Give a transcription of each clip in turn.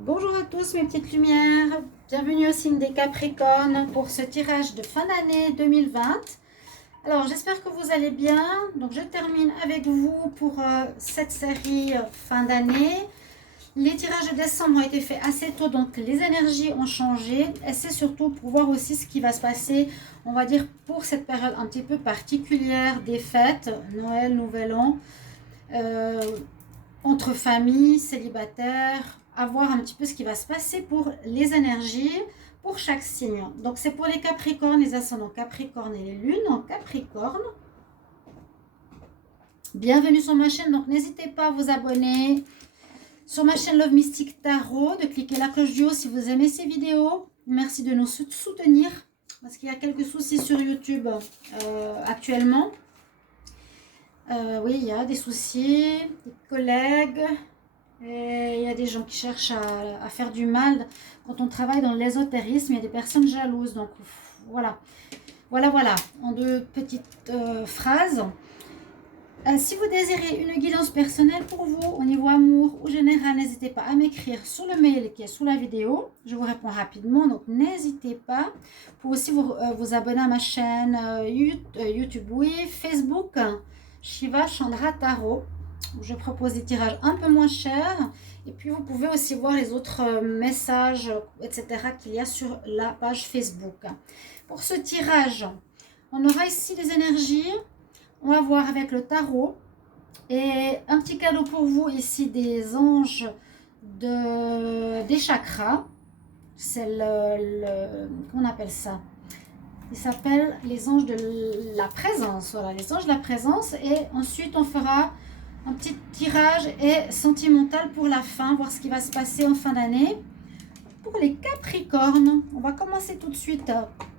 Bonjour à tous mes petites lumières, bienvenue au signe des Capricornes pour ce tirage de fin d'année 2020. Alors j'espère que vous allez bien, donc je termine avec vous pour cette série fin d'année. Les tirages de décembre ont été faits assez tôt, donc les énergies ont changé et c'est surtout pour voir aussi ce qui va se passer, on va dire pour cette période un petit peu particulière des fêtes, Noël, Nouvel An. Euh, Entre familles, célibataires, à voir un petit peu ce qui va se passer pour les énergies pour chaque signe. Donc c'est pour les Capricornes, les ascendants Capricorne et les lunes en Capricorne. Bienvenue sur ma chaîne, donc n'hésitez pas à vous abonner sur ma chaîne Love Mystic Tarot, de cliquer la cloche du haut si vous aimez ces vidéos. Merci de nous soutenir parce qu'il y a quelques soucis sur YouTube actuellement. Oui, il y a des soucis, des collègues, et il y a des gens qui cherchent à faire du mal. Quand on travaille dans l'ésotérisme, il y a des personnes jalouses. Donc voilà, voilà, en deux petites phrases. Si vous désirez une guidance personnelle pour vous au niveau amour ou général, n'hésitez pas à m'écrire sur le mail qui est sous la vidéo. Je vous réponds rapidement, donc n'hésitez pas. Vous pouvez aussi vous abonner à ma chaîne YouTube, oui, Facebook, Shiva Chandra Tarot, où je propose des tirages un peu moins chers. Et puis vous pouvez aussi voir les autres messages, etc. qu'il y a sur la page Facebook. Pour ce tirage, on aura ici les énergies. On va voir avec le tarot. Et un petit cadeau pour vous ici des anges des chakras. C'est comment on appelle ça? Il s'appelle les anges de la présence. Voilà, les anges de la présence. Et ensuite, on fera un petit tirage et sentimental pour la fin, voir ce qui va se passer en fin d'année. Pour les Capricornes, on va commencer tout de suite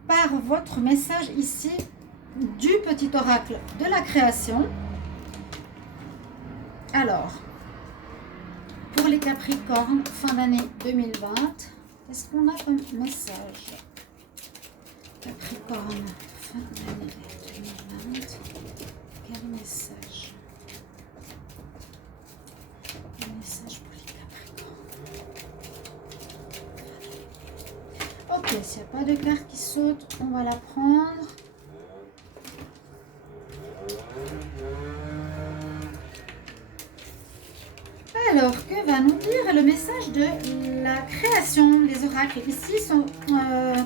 par votre message ici du petit oracle de la création. Alors, pour les Capricornes, fin d'année 2020, qu'est-ce qu'on a comme message? Capricorne, fin d'année 2020, quel message? Un message pour les Capricornes. Ok, s'il n'y a pas de carte qui saute, on va la prendre. Alors, que va nous dire le message de la création? Les oracles ici sont,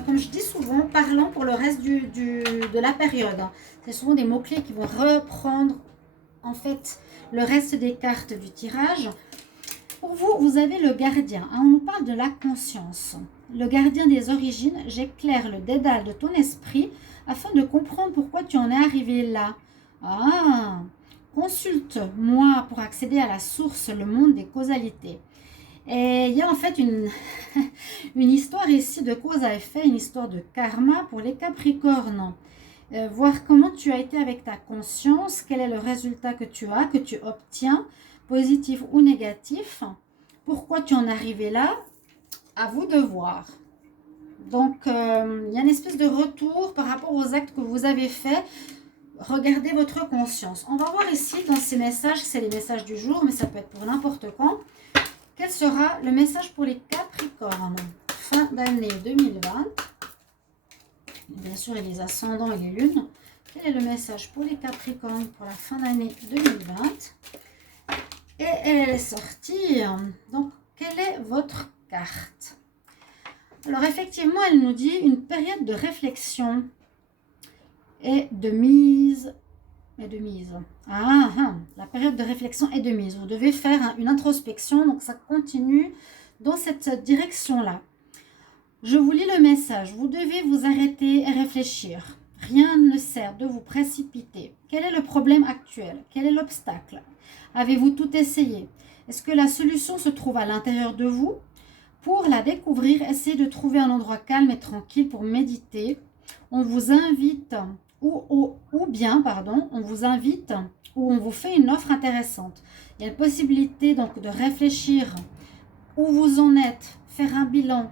comme je dis souvent, parlants pour le reste de la période. Ce sont des mots-clés qui vont reprendre en fait le reste des cartes du tirage. Pour vous, vous avez le gardien. On nous parle de la conscience. Le gardien des origines, j'éclaire le dédale de ton esprit afin de comprendre pourquoi tu en es arrivé là. Ah, consulte-moi pour accéder à la source, le monde des causalités. Et il y a en fait une histoire ici de cause à effet, une histoire de karma pour les Capricornes. Voir comment tu as été avec ta conscience, quel est le résultat que tu as, que tu obtiens, positif ou négatif, pourquoi tu en es arrivé là, à vous de voir. Donc, il y a une espèce de retour par rapport aux actes que vous avez faits. Regardez votre conscience. On va voir ici dans ces messages, c'est les messages du jour, mais ça peut être pour n'importe quand. Quel sera le message pour les Capricornes? Fin d'année 2020. Bien sûr, et les ascendants et les lunes. Quel est le message pour les Capricornes pour la fin d'année 2020? Et elle est sortie. Donc, quelle est votre carte? Alors, effectivement, elle nous dit une période de réflexion et de mise. La période de réflexion et de mise. Vous devez faire une introspection, donc ça continue dans cette direction-là. Je vous lis le message. Vous devez vous arrêter et réfléchir. Rien ne sert de vous précipiter. Quel est le problème actuel? Quel est l'obstacle? Avez-vous tout essayé? Est-ce que la solution se trouve à l'intérieur de vous? Pour la découvrir, essayez de trouver un endroit calme et tranquille pour méditer. On vous invite, on vous invite ou on vous fait une offre intéressante. Il y a une possibilité donc de réfléchir où vous en êtes, faire un bilan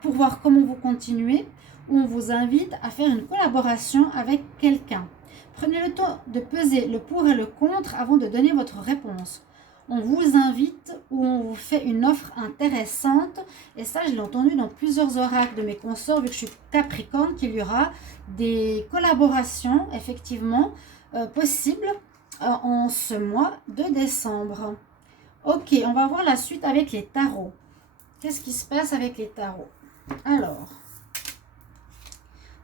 pour voir comment vous continuez, ou on vous invite à faire une collaboration avec quelqu'un. Prenez le temps de peser le pour et le contre avant de donner votre réponse. On vous invite ou on vous fait une offre intéressante. Et ça, je l'ai entendu dans plusieurs oracles de mes consorts, vu que je suis Capricorne, qu'il y aura des collaborations, effectivement, possibles en ce mois de décembre. Ok, on va voir la suite avec les tarots. Qu'est-ce qui se passe avec les tarots? Alors,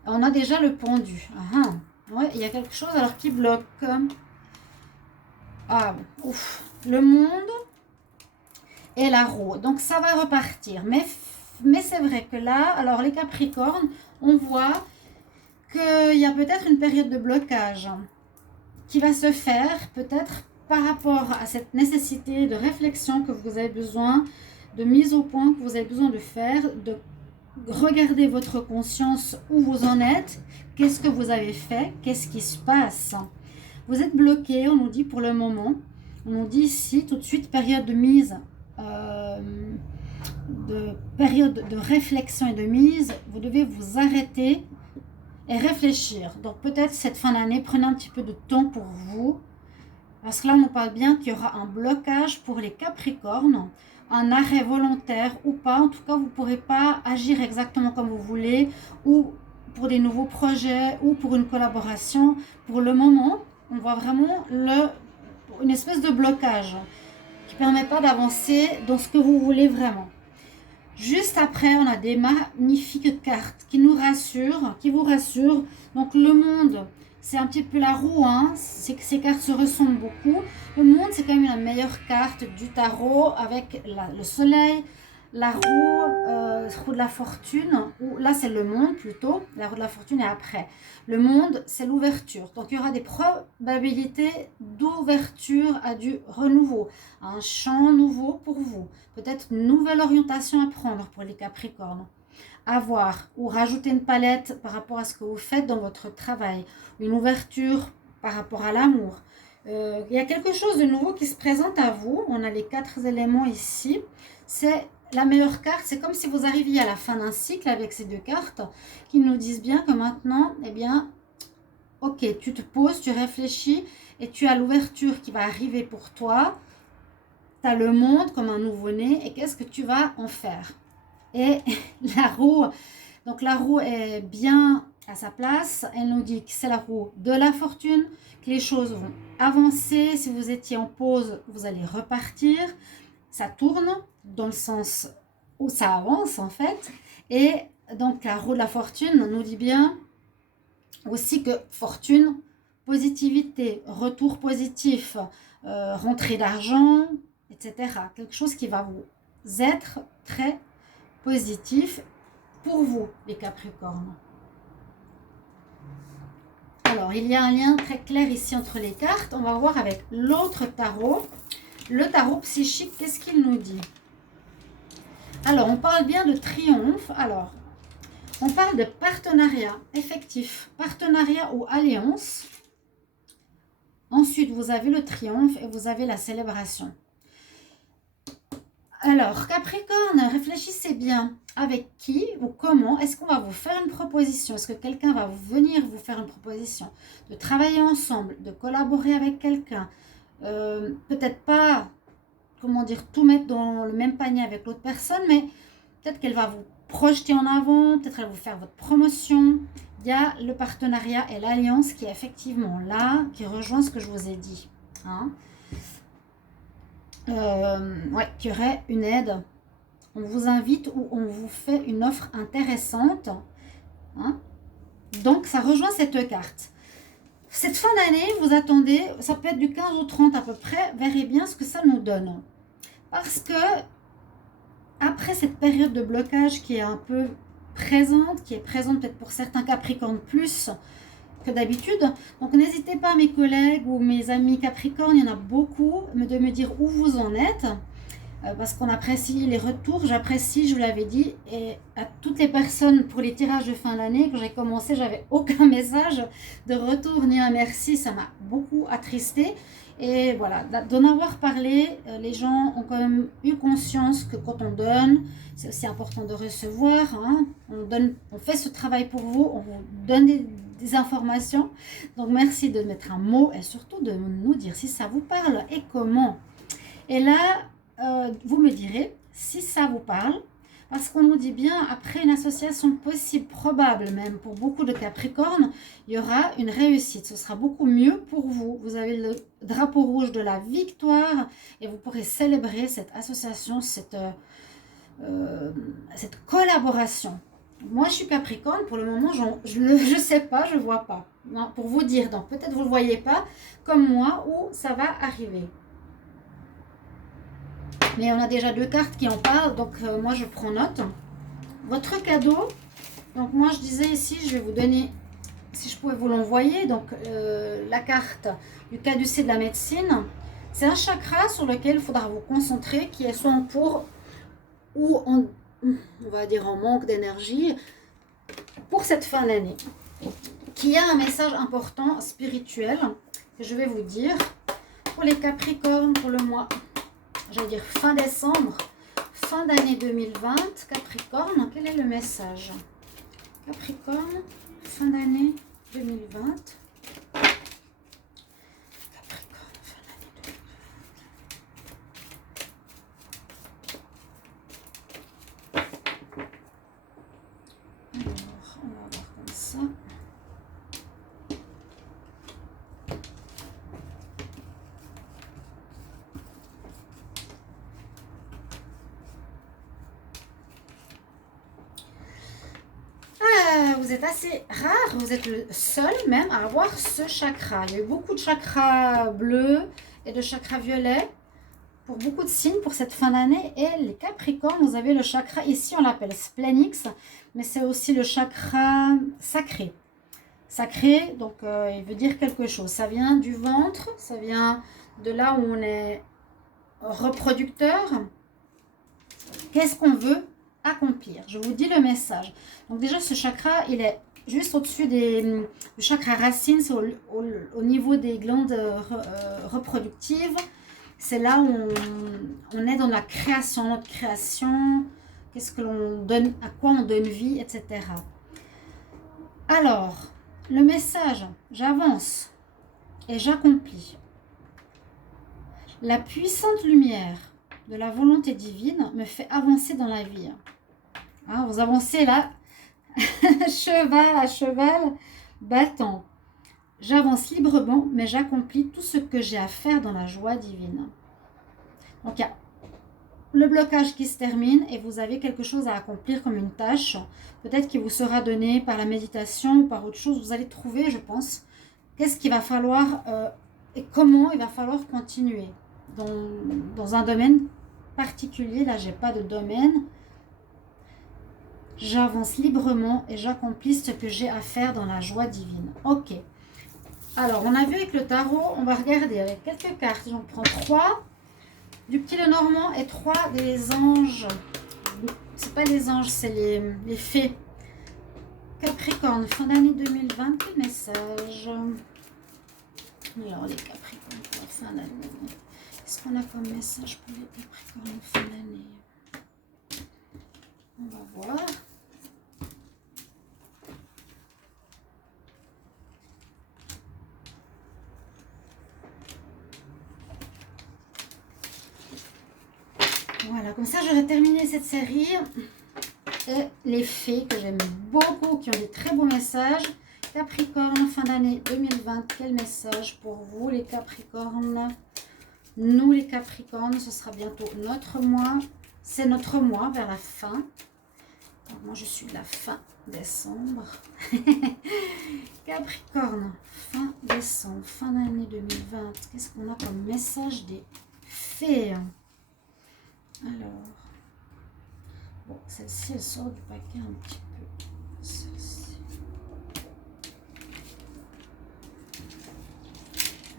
on a déjà le pendu. Ouais, il y a quelque chose alors qui bloque. Ah, ouf. Le monde et la roue. Donc, ça va repartir. Mais c'est vrai que là, alors les Capricornes, on voit qu'il y a peut-être une période de blocage qui va se faire, peut-être par rapport à cette nécessité de réflexion que vous avez besoin, de mise au point que vous avez besoin de faire, de regarder votre conscience où vous en êtes, qu'est-ce que vous avez fait, qu'est-ce qui se passe. Vous êtes bloqué, on nous dit pour le moment, on nous dit ici tout de suite période de mise, période de réflexion et de mise, vous devez vous arrêter et réfléchir. Donc peut-être cette fin d'année, prenez un petit peu de temps pour vous, parce que là on nous parle bien qu'il y aura un blocage pour les Capricornes, un arrêt volontaire ou pas. En tout cas, vous ne pourrez pas agir exactement comme vous voulez, ou pour des nouveaux projets, ou pour une collaboration. Pour le moment, on voit vraiment une espèce de blocage qui ne permet pas d'avancer dans ce que vous voulez vraiment. Juste après, on a des magnifiques cartes qui nous rassurent, qui vous rassurent. Donc le monde, c'est un petit peu la roue, hein. C'est que ces cartes se ressemblent beaucoup. Le monde, c'est quand même la meilleure carte du tarot avec le soleil, la roue de la fortune, ou là c'est le monde plutôt, la roue de la fortune est après. Le monde, c'est l'ouverture. Donc il y aura des probabilités d'ouverture à du renouveau, un champ nouveau pour vous. Peut-être une nouvelle orientation à prendre pour les Capricornes. À voir, ou rajouter une palette par rapport à ce que vous faites dans votre travail, une ouverture par rapport à l'amour. Il y a quelque chose de nouveau qui se présente à vous. On a les 4 éléments ici. C'est la meilleure carte. C'est comme si vous arriviez à la fin d'un cycle avec ces 2 cartes qui nous disent bien que maintenant, eh bien, ok, tu te poses, tu réfléchis et tu as l'ouverture qui va arriver pour toi. Tu as le monde comme un nouveau-né et qu'est-ce que tu vas en faire? Et la roue, donc la roue est bien à sa place. Elle nous dit que c'est la roue de la fortune, que les choses vont avancer. Si vous étiez en pause, vous allez repartir. Ça tourne dans le sens où ça avance en fait. Et donc la roue de la fortune nous dit bien aussi que fortune, positivité, retour positif, rentrée d'argent, etc. Quelque chose qui va vous être très positif pour vous, les Capricornes. Alors, il y a un lien très clair ici entre les cartes. On va voir avec l'autre tarot. Le tarot psychique, qu'est-ce qu'il nous dit? Alors, on parle bien de triomphe. Alors, on parle de partenariat effectif, partenariat ou alliance. Ensuite, vous avez le triomphe et vous avez la célébration. Alors, Capricorne, réfléchissez bien. Avec qui ou comment est-ce qu'on va vous faire une proposition? Est-ce que quelqu'un va venir vous faire une proposition? De travailler ensemble, de collaborer avec quelqu'un. Peut-être pas, comment dire, tout mettre dans le même panier avec l'autre personne, mais peut-être qu'elle va vous projeter en avant, peut-être qu'elle va vous faire votre promotion. Il y a le partenariat et l'alliance qui est effectivement là, qui rejoint ce que je vous ai dit. Hein? Ouais, qu'il y aurait une aide. On vous invite ou on vous fait une offre intéressante. Hein? Donc, ça rejoint cette carte. Cette fin d'année, vous attendez, ça peut être du 15 au 30 à peu près, verrez bien ce que ça nous donne. Parce que, après cette période de blocage qui est un peu présente, qui est présente peut-être pour certains Capricornes plus que d'habitude, donc n'hésitez pas, mes collègues ou mes amis Capricornes, il y en a beaucoup, de me dire où vous en êtes. Parce qu'on apprécie les retours, j'apprécie, je vous l'avais dit, et à toutes les personnes pour les tirages de fin d'année, quand j'ai commencé, j'avais aucun message de retour ni un merci, ça m'a beaucoup attristé. Et voilà, d'en avoir parlé, les gens ont quand même eu conscience que quand on donne, c'est aussi important de recevoir. Hein, on fait ce travail pour vous, on vous donne des informations. Donc merci de mettre un mot et surtout de nous dire si ça vous parle et comment. Et là, vous me direz si ça vous parle. Parce qu'on nous dit bien, après une association possible, probable même, pour beaucoup de Capricornes, il y aura une réussite. Ce sera beaucoup mieux pour vous. Vous avez le drapeau rouge de la victoire et vous pourrez célébrer cette association, cette collaboration. Moi, je suis Capricorne. Pour le moment, je ne sais pas, je ne vois pas. Non, pour vous dire, donc peut-être vous ne le voyez pas comme moi, où ça va arriver. Mais on a déjà 2 cartes qui en parlent, donc moi je prends note. Votre cadeau, donc moi je disais ici, je vais vous donner, si je pouvais vous l'envoyer, donc la carte du caducée de la médecine. C'est un chakra sur lequel il faudra vous concentrer, qui est soit en cours ou on va dire en manque d'énergie pour cette fin d'année. Qui a un message important spirituel que je vais vous dire pour les Capricornes pour le mois. J'allais dire fin décembre, fin d'année 2020, Capricorne, quel est le message? Capricorne, fin d'année 2020. Capricorne, fin d'année 2020. Alors, on va voir comme ça. Vous êtes assez rare, vous êtes le seul même à avoir ce chakra. Il y a eu beaucoup de chakras bleus et de chakras violets pour beaucoup de signes pour cette fin d'année. Et les Capricornes, vous avez le chakra, ici on l'appelle Splenix, mais c'est aussi le chakra sacré. Sacré, donc il veut dire quelque chose. Ça vient du ventre, ça vient de là où on est reproducteur. Qu'est-ce qu'on veut accomplir? Je vous dis le message. Donc déjà ce chakra, il est juste au-dessus du chakra racine, c'est au niveau des glandes reproductives. C'est là où on est dans la création, notre création, qu'est-ce que l'on donne, à quoi on donne vie, etc. Alors, le message, j'avance et j'accomplis. La puissante lumière de la volonté divine me fait avancer dans la vie. Hein, vous avancez là, cheval à cheval, battant. J'avance librement, mais j'accomplis tout ce que j'ai à faire dans la joie divine. Donc, il y a le blocage qui se termine et vous avez quelque chose à accomplir comme une tâche. Peut-être qui vous sera donné par la méditation ou par autre chose. Vous allez trouver, je pense, qu'est-ce qu'il va falloir et comment il va falloir continuer dans un domaine particulier. Là, j'ai pas de domaine. J'avance librement et j'accomplis ce que j'ai à faire dans la joie divine. Ok. Alors, on a vu avec le tarot, on va regarder avec quelques cartes. J'en prends 3 du petit Lenormand et 3 des anges. C'est pas les anges, c'est les fées. Capricorne, fin d'année 2020, quel message? Alors, les Capricornes pour la fin d'année. Qu'est-ce qu'on a comme message pour les Capricornes fin d'année? On va voir. Voilà, comme ça j'aurai terminé cette série. Et les fées que j'aime beaucoup, qui ont des très beaux messages. Capricorne, fin d'année 2020, quel message pour vous les Capricornes? Nous les Capricornes, ce sera bientôt notre mois. C'est notre mois vers la fin. Donc, moi je suis de la fin décembre. Capricorne, fin décembre, fin d'année 2020. Qu'est-ce qu'on a comme message des fées? Alors, bon, celle-ci, elle sort du paquet un petit peu. Celle-ci.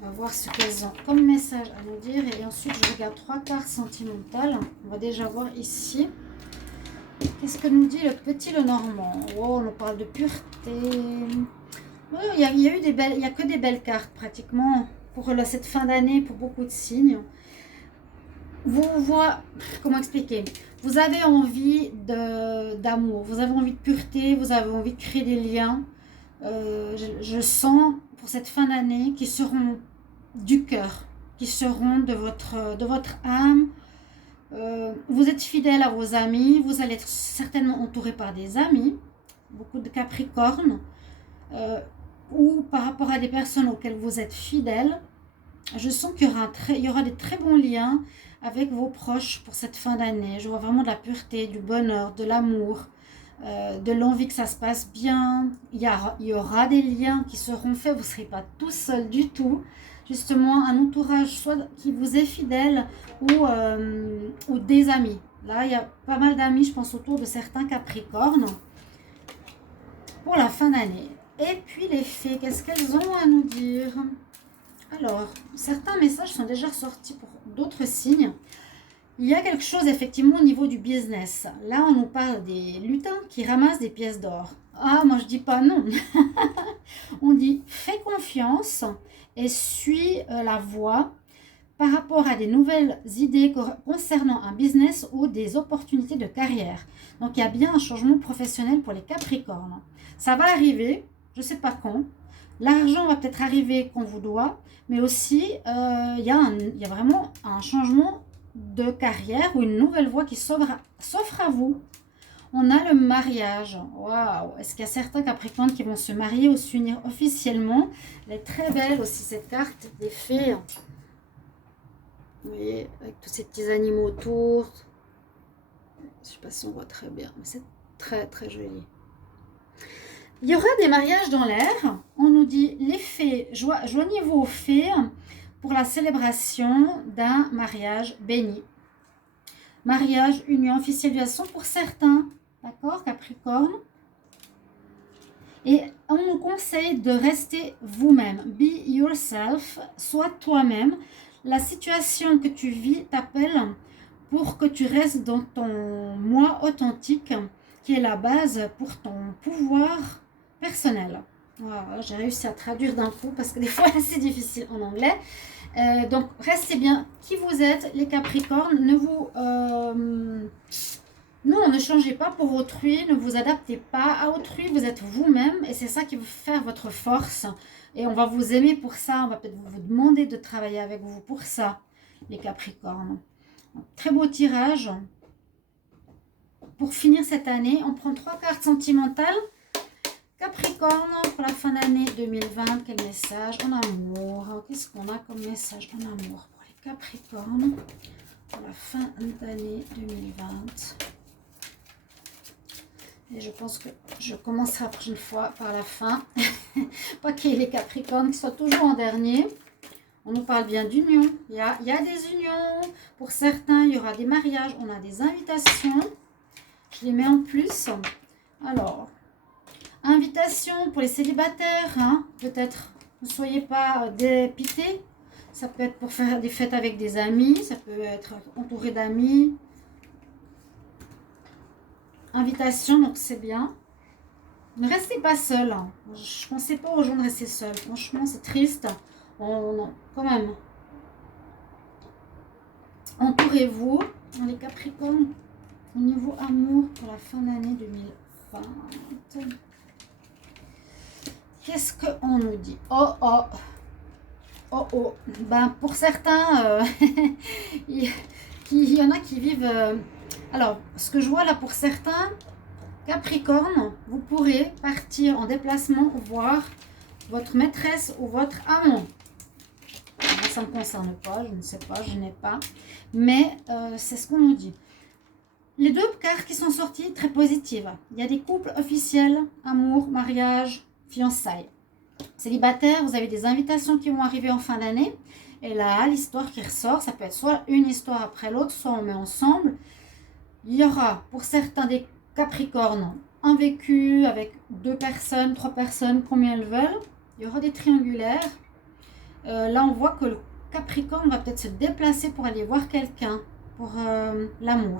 On va voir ce qu'elles ont comme message à nous dire. Et ensuite, je regarde 3 cartes sentimentales. On va déjà voir ici. Qu'est-ce que nous dit le petit Lenormand? Oh, on nous parle de pureté. Oh, il y a eu des belles, il n'y a que des belles cartes pratiquement pour cette fin d'année, pour beaucoup de signes. Vous voyez, comment expliquer? Vous avez envie d'amour, vous avez envie de pureté, vous avez envie de créer des liens. Je sens pour cette fin d'année qui seront du cœur, qui seront de votre âme, Vous êtes fidèle à vos amis, vous allez être certainement entouré par des amis, beaucoup de Capricorne, ou par rapport à des personnes auxquelles vous êtes fidèle. Je sens qu'il y aura des très bons liens avec vos proches pour cette fin d'année. Je vois vraiment de la pureté, du bonheur, de l'amour, de l'envie que ça se passe bien. Il y aura des liens qui seront faits, vous ne serez pas tout seul du tout. Justement, un entourage soit qui vous est fidèle ou des amis. Là, il y a pas mal d'amis, je pense, autour de certains Capricornes pour la fin d'année. Et puis les fées, qu'est-ce qu'elles ont à nous dire? Alors, certains messages sont déjà sortis pour d'autres signes. Il y a quelque chose effectivement au niveau du business. Là, on nous parle des lutins qui ramassent des pièces d'or. Ah, moi je dis pas non. On dit fais confiance et suis la voie par rapport à des nouvelles idées concernant un business ou des opportunités de carrière. Donc il y a bien un changement professionnel pour les Capricornes. Ça va arriver, je ne sais pas quand. L'argent va peut-être arriver qu'on vous doit, mais aussi il y a vraiment un changement de carrière ou une nouvelle voie qui s'offre à vous. On a le mariage. Waouh! Est-ce qu'il y a certains Capricornes qui vont se marier ou s'unir officiellement? Elle est très belle aussi cette carte des fées. Vous voyez, avec tous ces petits animaux autour. Je ne sais pas si on voit très bien, mais c'est très très joli. Il y aura des mariages dans l'air. On nous dit les fées, joignez-vous aux fées pour la célébration d'un mariage béni. Mariage, union officielle du sang pour certains. D'accord, Capricorne? Et on nous conseille de rester vous-même. Be yourself. Sois toi-même. La situation que tu vis t'appelle pour que tu restes dans ton moi authentique qui est la base pour ton pouvoir personnel. Voilà, j'ai réussi à traduire d'un coup parce que des fois c'est difficile en anglais. Donc restez bien qui vous êtes, les Capricornes. Non, ne changez pas pour autrui, ne vous adaptez pas à autrui, vous êtes vous-même et c'est ça qui va faire votre force. Et on va vous aimer pour ça, on va peut-être vous demander de travailler avec vous pour ça, les Capricornes. Très beau tirage. Pour finir cette année, on prend 3 cartes sentimentales. Capricorne, pour la fin d'année 2020, quel message en amour? Qu'est-ce qu'on a comme message en amour pour les Capricornes pour la fin d'année 2020? Et je pense que je commencerai la prochaine fois par la fin. Pas qu'il y ait les Capricornes qui soient toujours en dernier. On nous parle bien d'union. Il y a des unions. Pour certains, il y aura des mariages. On a des invitations. Je les mets en plus. Alors, invitation pour les célibataires. Hein. Peut-être ne soyez pas dépités. Ça peut être pour faire des fêtes avec des amis. Ça peut être entouré d'amis. Invitation, donc c'est bien. Ne restez pas seul. Hein. Je ne pensais pas aux gens de rester seuls. Franchement, c'est triste. Quand même. Entourez-vous. Les Capricornes, au niveau amour pour la fin d'année 2020. Qu'est-ce qu'on nous dit? Oh, oh. Oh, oh. Ben, pour certains, il y en a qui vivent... alors, ce que je vois là pour certains, Capricorne, vous pourrez partir en déplacement voir votre maîtresse ou votre amant. Moi, ça ne me concerne pas, je ne sais pas, je n'ai pas. Mais c'est ce qu'on nous dit. Les 2 cartes qui sont sorties, très positives. Il y a des couples officiels, amour, mariage, fiançailles. Célibataire, vous avez des invitations qui vont arriver en fin d'année. Et là, l'histoire qui ressort, ça peut être soit une histoire après l'autre, soit on met ensemble. Il y aura pour certains des Capricornes un vécu avec 2 personnes, 3 personnes, combien elles veulent. Il y aura des triangulaires. Là, on voit que le Capricorne va peut-être se déplacer pour aller voir quelqu'un, pour l'amour.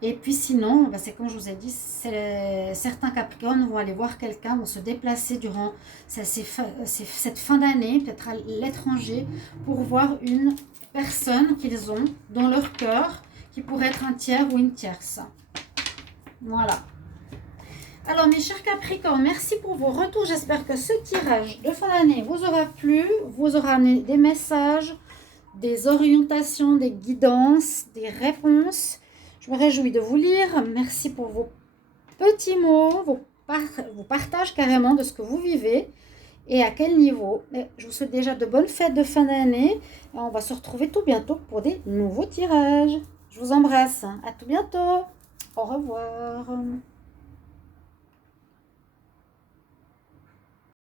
Et puis sinon, ben c'est comme je vous ai dit, certains Capricornes vont aller voir quelqu'un, vont se déplacer durant cette fin d'année, peut-être à l'étranger, pour voir une personne qu'ils ont dans leur cœur, qui pourrait être un tiers ou une tierce. Voilà. Alors mes chers Capricornes, merci pour vos retours. J'espère que ce tirage de fin d'année vous aura plu, vous aura amené des messages, des orientations, des guidances, des réponses. Je me réjouis de vous lire. Merci pour vos petits mots, vos partages carrément de ce que vous vivez et à quel niveau. Et je vous souhaite déjà de bonnes fêtes de fin d'année. Et on va se retrouver tout bientôt pour des nouveaux tirages. Je vous embrasse. À tout bientôt. Au revoir.